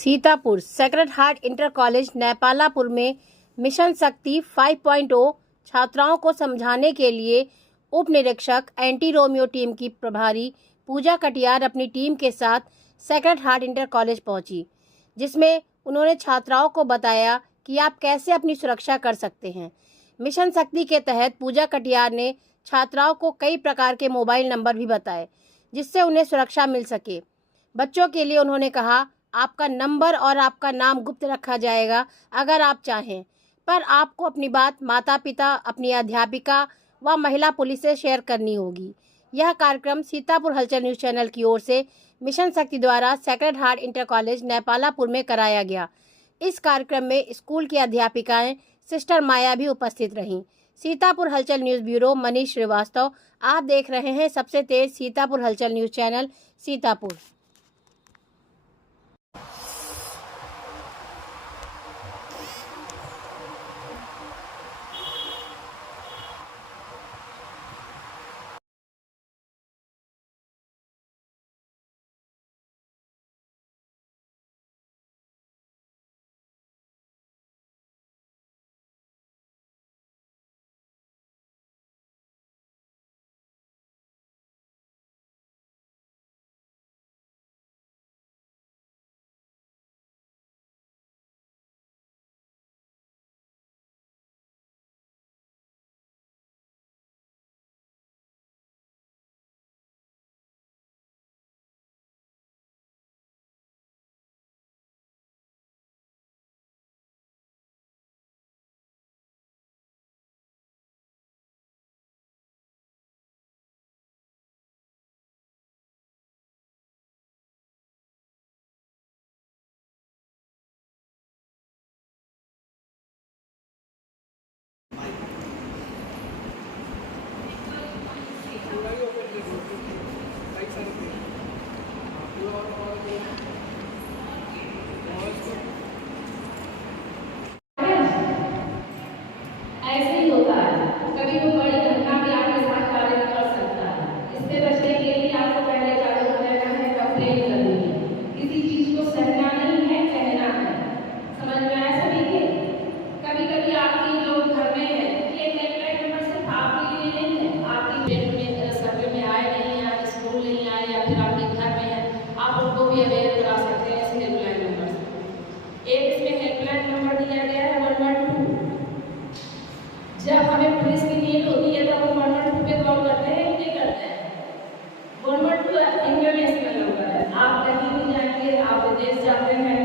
Sitapur Sacred Heart Inter College Nepalapur में mission शक्ति 5.0 छात्राओं को समझाने के लिए उप निरीक्षक एंटी रोमियो टीम की प्रभारी पूजा कटियार अपनी टीम के साथ सेक्रेड हार्ट इंटर कॉलेज पहुंची, जिसमें उन्होंने छात्राओं को बताया कि आप कैसे अपनी सुरक्षा कर सकते हैं। मिशन शक्ति के तहत पूजा कटियार ने छात्राओं को कई प्रकार के मोबाइल नंबर भी बताए, जिससे उन्हें सुरक्षा मिल सके। बच्चों के लिए उन्होंने कहा, आपका नंबर और आपका नाम गुप्त रखा जाएगा अगर आप चाहें, पर आपको अपनी बात माता पिता, अपनी अध्यापिका व महिला पुलिस से शेयर करनी होगी। यह कार्यक्रम सीतापुर हलचल न्यूज़ चैनल की ओर से मिशन शक्ति द्वारा sacred Heart Inter College Nepalapur में कराया गया। इस कार्यक्रम में स्कूल की अध्यापिकाएं सिस्टर माया भी उपस्थित रहीं। सीतापुर हलचल न्यूज़ ब्यूरो मनीष श्रीवास्तव। आप देख रहे हैं सबसे तेज सीतापुर हलचल न्यूज़ चैनल सीतापुर। ऐसे ही होता है, कभी कोई बड़ी घटना भी आपके साथ कार्य कर सकता है। इससे बचने के लिए आपको पहले जागरूक रहना है, कंप्लेन करनी है, किसी चीज को सहना नहीं है, कहना है। समझ में आया सभी के? कभी कभी आपकी जो घर में है, ये हेल्पलाइन नंबर सिर्फ आपके लिए नहीं है, आपकी बेट में सर्वे में आए नहीं, या स्कूल नहीं आए, या फिर आपके घर में है, आप उनको भी अवेयर करा सकते हैं इस हेल्पलाइन नंबर से। एक इसमें हेल्पलाइन नंबर दिया गया है 112। जब हमें पुलिस की नीड होती है तो हम 112 पे कॉल करते हैं, नहीं करते हैं। 112 इंटरनेशनल नंबर है। आप कहीं भी जाएंगे, आप विदेश जाते हैं,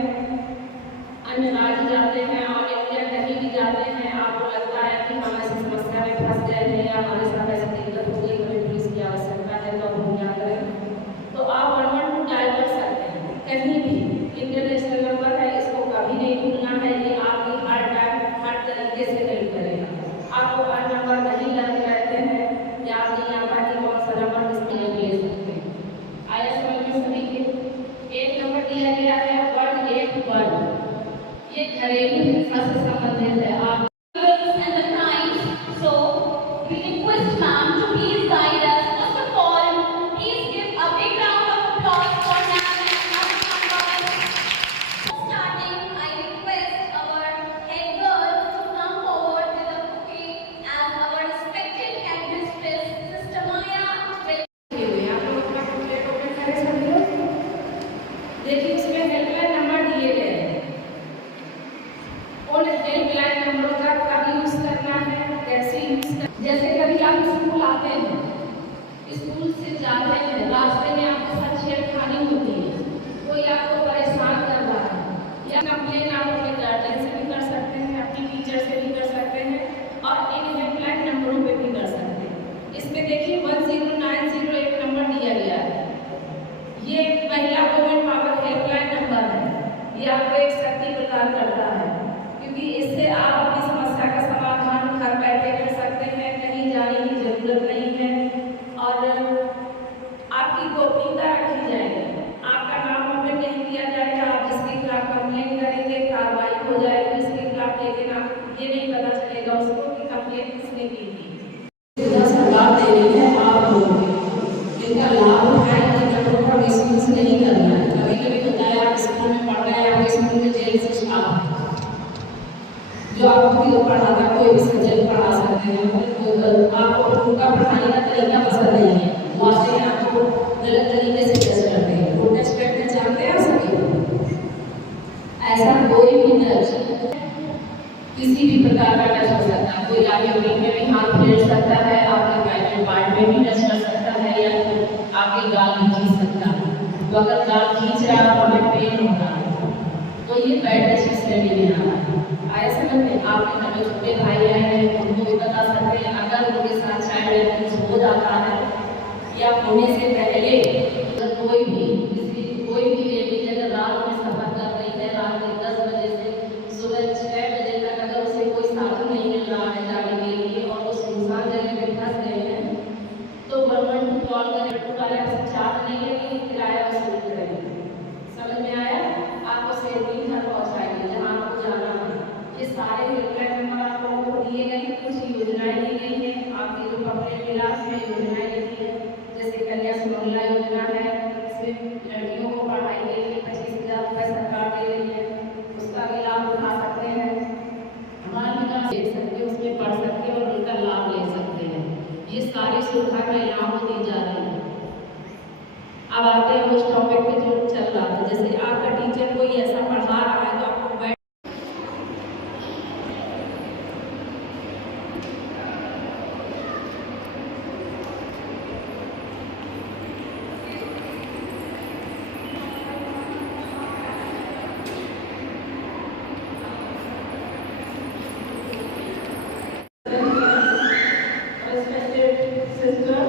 अन्य राज्य जाते हैं और इंडिया कहीं भी जाते हैं, आपको लगता है कि हम ऐसी समस्या में फंस गए हैं या हमारे साथ ऐसी दिक्कत हो गई, हमें पुलिस की आवश्यकता है, तो हम क्या करें? तो आप 112 डायल कर सकते हैं कहीं भी। इंटरनेशनल नंबर है, इसको कभी नहीं भूलना है। ये आपकी हर टाइम हर तरीके से हेल्प करेगा। आपको हर नंबर नहीं लग रहते हैं, याद नहीं आता कि कौन सा नंबर किसके लिए ले सकते हैं। आया समझ में सभी के? एक नंबर दिया गया है 181। ये घरेलू हिंसा से संबंधित है। आप देखिए उसमें हेल्पलाइन नंबर दिए गए हैं। उन हेल्पलाइन नंबरों का कब यूज़ करना है, कैसे यूज़ करना। जैसे कभी आप स्कूल आते हैं, स्कूल से जाते हैं, रास्ते में आपके साथ छेड़खानी होती है, कोई आपको परेशान कर रहा है, या कंप्लेन आप अपने गार्जियन से भी कर सकते हैं, अपनी टीचर से भी कर सकते हैं और इन हेल्पलाइन नंबरों पे भी कर सकते हैं। इसमें देखिए 10901 एक नंबर दिया गया है। ये महिला वुमेन पावर हेल्पलाइन नंबर है। ये आपको एक शक्ति प्रदान करता है, क्योंकि इससे आप अपनी समस्या का समाधान घर बैठे कर सकते हैं, कहीं जाने की जरूरत नहीं है और आपकी गोपनीयता रखी जाएगी। आपका नाम वहाँ पे नहीं दिया जाएगा, आप जिसके खिलाफ कंप्लेन करेंगे कार्रवाई हो जाएगी इसके खिलाफ, लेकिन आप ये नहीं पता चलेगा उसको कि कंप्लेन किसने की थी। सरकार दे रही है, आप लोग इनका लाभ उठाएं, नहीं करना है। कभी कभी होता है आप स्कूल में पढ़ रहे हैं, जो आपको भी पढ़ाता है, कोई भी सब्जेक्ट पढ़ा सकते हैं, आपको उनका पढ़ाने का तरीका पसंद नहीं है, वो आपसे आपको गलत तरीके से टेस्ट करते हैं, वो टेस्ट करते जानते हैं सभी। ऐसा कोई भी टेस्ट किसी भी प्रकार का टेस्ट हो सकता है, कोई आपके पेट में भी हाथ फेर सकता है, आपके प्राइवेट पार्ट में भी टेस्ट कर सकता है, या आपके गाल भी खींच सकता है। तो अगर गाल खींच रहा है, हमें पेन हो रहा है, तो ये बैड टेस्ट स्टडी में आ रहा है। आया समझ में? आपके घर में छोटे भाई आए हैं, उनको भी बता सकते हैं, अगर उनके साथ चाइल्ड एब्यूज हो जाता है या होने से पहले, अगर कोई भी लेडीज अगर रात में सफर कर रही है, रात के 10 बजे से सुबह 6 बजे तक, अगर उसे कोई साधन नहीं मिल रहा है जाने के लिए और उस सुनसान जगह पे फंस गए हैं, तो 112 कॉल करें, वाले आपसे चार्ज नहीं लेंगे, किराया वसूल करेंगे। समझ में आया? आपको सेफ्टी घर पहुँचाएंगे जहाँ आपको जाना है। ये सारे हेल्पलाइन नंबर आप लोगों को दिए गए हैं, कुछ योजनाएं दी गई हैं, आपकी जो अपने विलास में योजनाएं दी है, जैसे कन्या सुमंगला योजना है, इसमें लड़कियों को पढ़ाई के लिए 25,000 रुपये सरकार दे रही है, उसका भी लाभ उठा सकते हैं, हमारे विकास देख सकते हैं, उसमें पढ़ सकते हैं और उनका लाभ ले सकते हैं। ये सारी सुविधाएं महिलाओं को दी जा रही है। अब आते हैं उस टॉपिक पे जो चल रहा था, जैसे आपका टीचर कोई ऐसा पढ़ा रहा है तो आपको बैठ respected sister,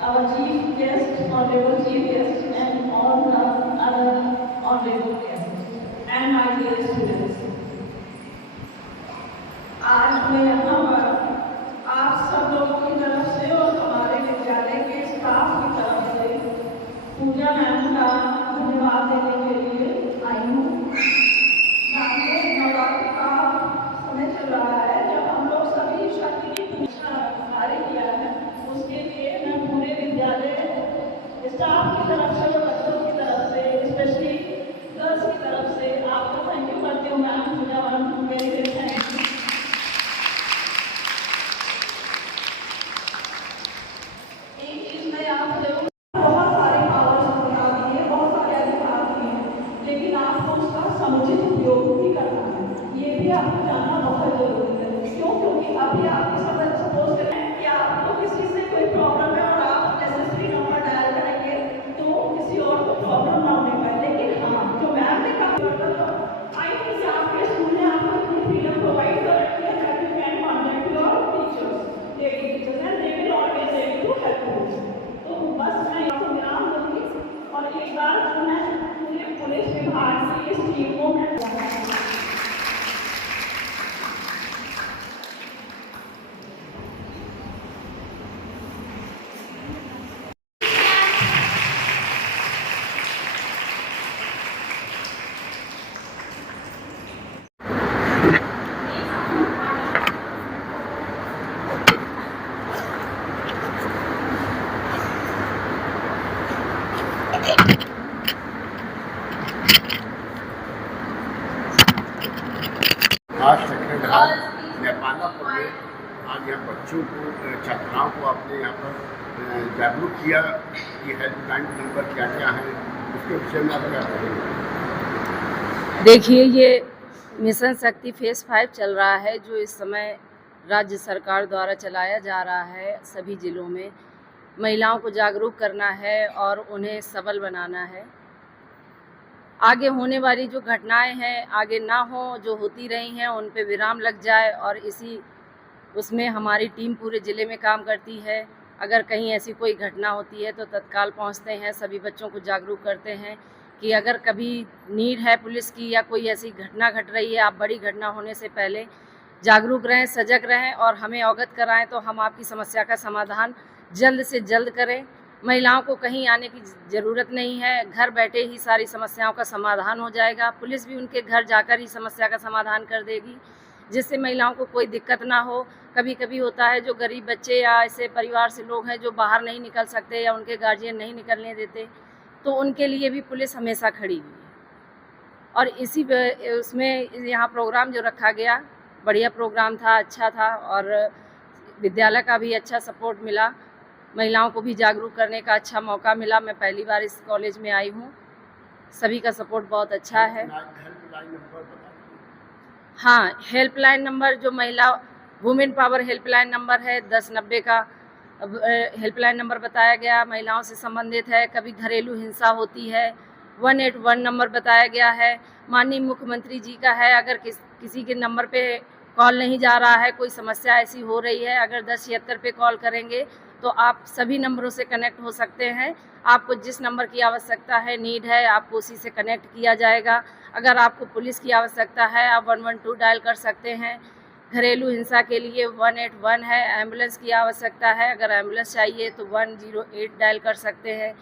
our chief guest, honorable chief guest, and all the other honorable guests, and my dear students. आज मैं यहाँ पर आप सब लोगों की तरफ से और हमारे विद्यालय के स्टाफ की तरफ से पूजा मैम का धन्यवाद देने के लिए आई हूँ। नवरात्रि का समय चल रहा है, जब हम लोग सभी शक्ति की पूजा कार्य किया है, उसके लिए मैं पूरे विद्यालय स्टाफ की तरफ से और बच्चों की तरफ से, स्पेशली गर्ल्स की तरफ से आपको थैंक यू करती हूँ। मैम पूजा मैम मेरे लिए थैंक यू। एक चीज मैं आपको जरूर, बहुत सारे पावर्स बता दी है, बहुत सारे अधिकार दिए हैं, लेकिन आपको उसका समुचित उपयोग भी करना है, ये भी आपको जानना बहुत जरूरी है। क्यों? क्योंकि अभी आपके समझ सपोज करें कि आपको किसी से कोई प्रॉब्लम है और आप नेसेसरी नंबर डायल करेंगे तो किसी और को प्रॉब्लम ना होने पाए, लेकिन हाँ, जो मैम ने कहा आई थिंक आपके स्कूल ने आपको इतनी फ्रीडम प्रोवाइड कर रखी है that you can contact your teachers, lady teachers, and they will always able to help you. तो बस मैं आपको विराम दूंगी और एक बार मैं पूरे पुलिस विभाग से इस टीम को मैं आज सेक्रेड हाल नेपालापुर में आज यहाँ बच्चों को, छात्राओं को आपने यहाँ पर जागरूक किया कि हेल्पलाइन नंबर क्या क्या है, उसके विषय में आप क्या कहेंगे? देखिए, ये मिशन शक्ति फेज 5 चल रहा है, जो इस समय राज्य सरकार द्वारा चलाया जा रहा है। सभी जिलों में महिलाओं को जागरूक करना है और उन्हें सबल बनाना है। आगे होने वाली जो घटनाएं हैं आगे ना हो, जो होती रही हैं उन पे विराम लग जाए, और उसमें हमारी टीम पूरे ज़िले में काम करती है। अगर कहीं ऐसी कोई घटना होती है तो तत्काल पहुंचते हैं, सभी बच्चों को जागरूक करते हैं कि अगर कभी नीड है पुलिस की या कोई ऐसी घटना घट रही है, आप बड़ी घटना होने से पहले जागरूक रहें, सजग रहें और हमें अवगत कराएं, तो हम आपकी समस्या का समाधान जल्द से जल्द करें। महिलाओं को कहीं आने की ज़रूरत नहीं है, घर बैठे ही सारी समस्याओं का समाधान हो जाएगा। पुलिस भी उनके घर जाकर ही समस्या का समाधान कर देगी, जिससे महिलाओं को कोई दिक्कत ना हो। कभी कभी होता है जो गरीब बच्चे या ऐसे परिवार से लोग हैं जो बाहर नहीं निकल सकते या उनके गार्जियन नहीं निकलने देते, तो उनके लिए भी पुलिस हमेशा खड़ी हुई है। और उसमें यहाँ प्रोग्राम जो रखा गया बढ़िया प्रोग्राम था, अच्छा था और विद्यालय का भी अच्छा सपोर्ट मिला। महिलाओं को भी जागरूक करने का अच्छा मौका मिला। मैं पहली बार इस कॉलेज में आई हूँ। सभी का सपोर्ट बहुत अच्छा है। हेल्पलाइन नंबर बता दीजिए। हाँ, हेल्पलाइन नंबर जो महिला वुमेन पावर हेल्पलाइन नंबर है 1090 का हेल्पलाइन नंबर बताया गया, महिलाओं से संबंधित है। कभी घरेलू हिंसा होती है 181 नंबर बताया गया है। माननीय मुख्यमंत्री जी का है, अगर किसी के नंबर पे कॉल नहीं जा रहा है, कोई समस्या ऐसी हो रही है, अगर 1076 पे कॉल करेंगे तो आप सभी नंबरों से कनेक्ट हो सकते हैं। आपको जिस नंबर की आवश्यकता है, नीड है, आपको उसी से कनेक्ट किया जाएगा। अगर आपको पुलिस की आवश्यकता है, आप 112 डायल कर सकते हैं। घरेलू हिंसा के लिए 181 है। एम्बुलेंस की आवश्यकता है, अगर एम्बुलेंस चाहिए तो 108 डायल कर सकते हैं।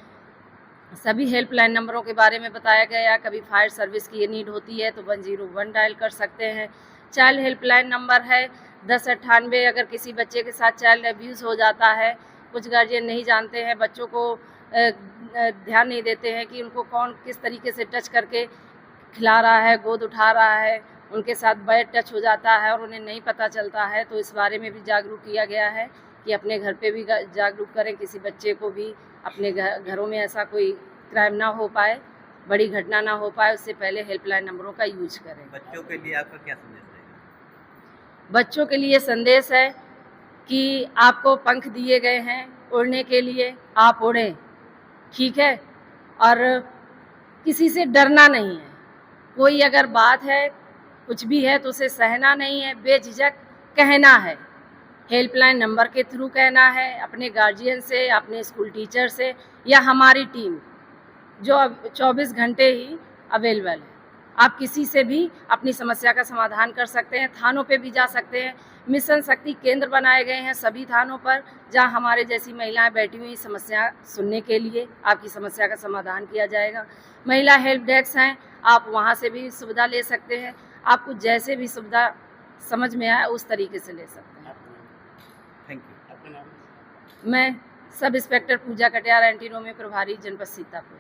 सभी हेल्पलाइन नंबरों के बारे में बताया गया। कभी फायर सर्विस की नीड होती है तो 101 डायल कर सकते हैं। चाइल्ड हेल्पलाइन नंबर है 1098। अगर किसी बच्चे के साथ चाइल्ड अब्यूज़ हो जाता है, कुछ गार्जियन नहीं जानते हैं, बच्चों को ध्यान नहीं देते हैं कि उनको कौन किस तरीके से टच करके खिला रहा है, गोद उठा रहा है, उनके साथ बैड टच हो जाता है और उन्हें नहीं पता चलता है। तो इस बारे में भी जागरूक किया गया है कि अपने घर पे भी जागरूक करें, किसी बच्चे को भी अपने घरों में ऐसा कोई क्राइम ना हो पाए, बड़ी घटना ना हो पाए, उससे पहले हेल्पलाइन नंबरों का यूज करें। बच्चों के लिए आपका क्या संदेश रहेगा? बच्चों के लिए संदेश है कि आपको पंख दिए गए हैं उड़ने के लिए, आप उड़ें, ठीक है, और किसी से डरना नहीं है। कोई अगर बात है, कुछ भी है तो उसे सहना नहीं है, बेझिझक कहना है। हेल्पलाइन नंबर के थ्रू कहना है, अपने गार्जियन से, अपने स्कूल टीचर से या हमारी टीम जो अब 24 घंटे ही अवेलेबल है। आप किसी से भी अपनी समस्या का समाधान कर सकते हैं। थानों पे भी जा सकते हैं। मिशन शक्ति केंद्र बनाए गए हैं सभी थानों पर, जहां हमारे जैसी महिलाएं बैठी हुई समस्या सुनने के लिए आपकी समस्या का समाधान किया जाएगा। महिला हेल्प डेस्क हैं, आप वहां से भी सुविधा ले सकते हैं। आपको जैसे भी सुविधा समझ में आए उस तरीके से ले सकते हैं। Thank you. मैं सब इंस्पेक्टर पूजा कटियार एंटी रोमियो प्रभारी जनपद सीतापुर।